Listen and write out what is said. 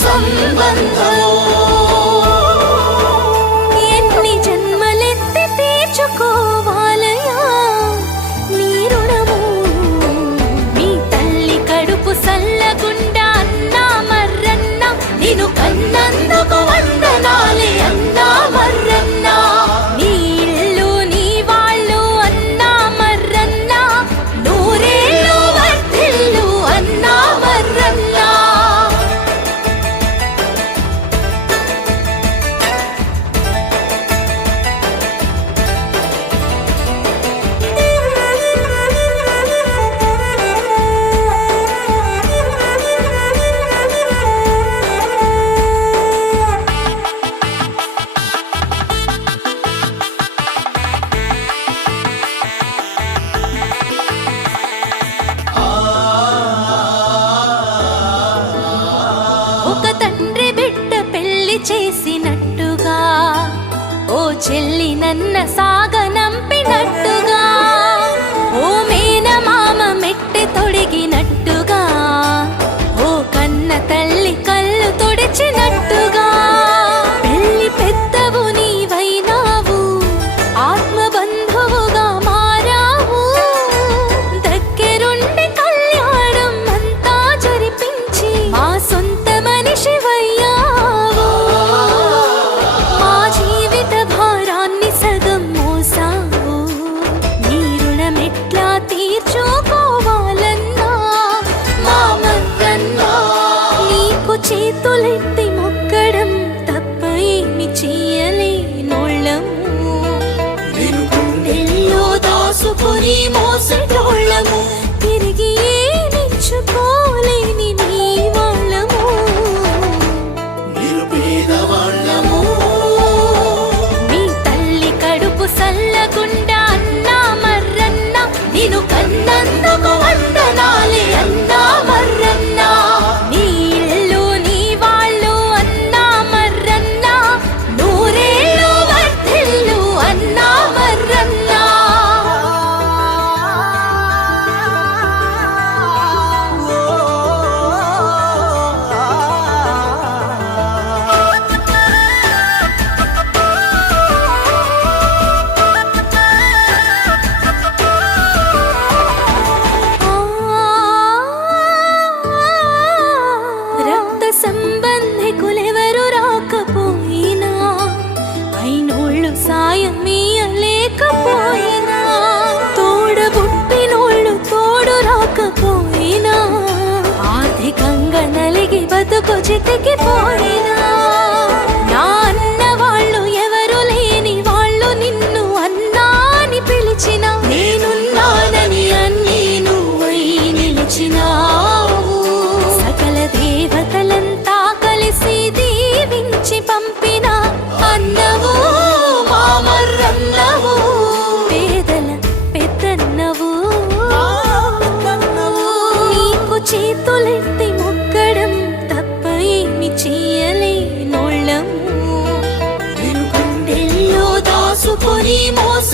సంబంధమో ఎన్ని జన్మలెత్తి తీర్చుకోవాలయా నీ రుణము. మీ తల్లి కడుపు సల్లగుండా అన్నా మర్రన్నా నిన్ను కన్నందుకు వందనాలే అన్నా మర్రన్నా. నీ ఇల్లు నీ వాళ్ళు అన్నా మర్రన్నా నూరేళ్ళు వర్ధిల్లు అన్నా మర్రన్నా. ఒక తండ్రి బిడ్డ పెళ్లి చేసినట్టుగా ఓ చెల్లి నన్న సాగనంపినట్టుగా ఓ మేనమామ మెట్టె తొడిగినట్టుగా ఓ కన్న తల్లి కళ్ళు తొడిచినట్టుగా పెళ్లి పెద్దవు నీవైనావు ఆత్మబంధువుగా మారావు. దగ్గరుండి కళ్యాణం అంతా జరిపించి మా సొంత మనిషివయ్యావు. మా జీవిత భారాన్ని సగం మోసావు. నీ రుణమెట్లా తీర్చుకోవాలన్నా మా మర్రన్నా. నీకు చేతులెత్తి మొక్కడం తప్ప ఏమి చెయ్యలేనోళ్ళము. నేను గుండెల్లో దాసుకొని మోసటోళ్ళము తిరిగి ఏమిచ్చుకోలేని నీ వాళ్ళము. నిరుపేదవాళ్ళము మీ తల్లి కడుపు సల్లగుండా అన్నా మర్రన్నా నిన్ను కన్నందుకు వందనాలే అన్నా మర్రన్నా. నీ ఇల్లు నీ వాళ్ళు అన్నా మర్రన్నా నూరేళ్ళు వర్ధిల్లు అన్నా మర్రన్నా. రక్త సంబంధికులెవరు రాకపోయినా అయినోళ్ళు సాయమీయలేకపోయినా తోడబుట్టినోళ్ళు తోడు రాకపోయినా ఆర్థికంగా నలిగి బతుకు చితికిపోయినా నా అన్న వాళ్ళు ఎవరు లేని వాళ్ళు నిన్ను అన్నా అని పిలిచిన నేనున్నానని అన్నీ నువ్వై నిలిచినావు. సకల దేవతలంతా కలిసి దీవించి పంపిన అన్నవు మా మర్రన్నవు. పేదల పెద్దన్నవు. నీకు చేతులెత్తి మొక్కడం తప్ప ఏమి చెయ్యలేనోళ్ళము. నేను గుండెల్లో దాసుకొని మోస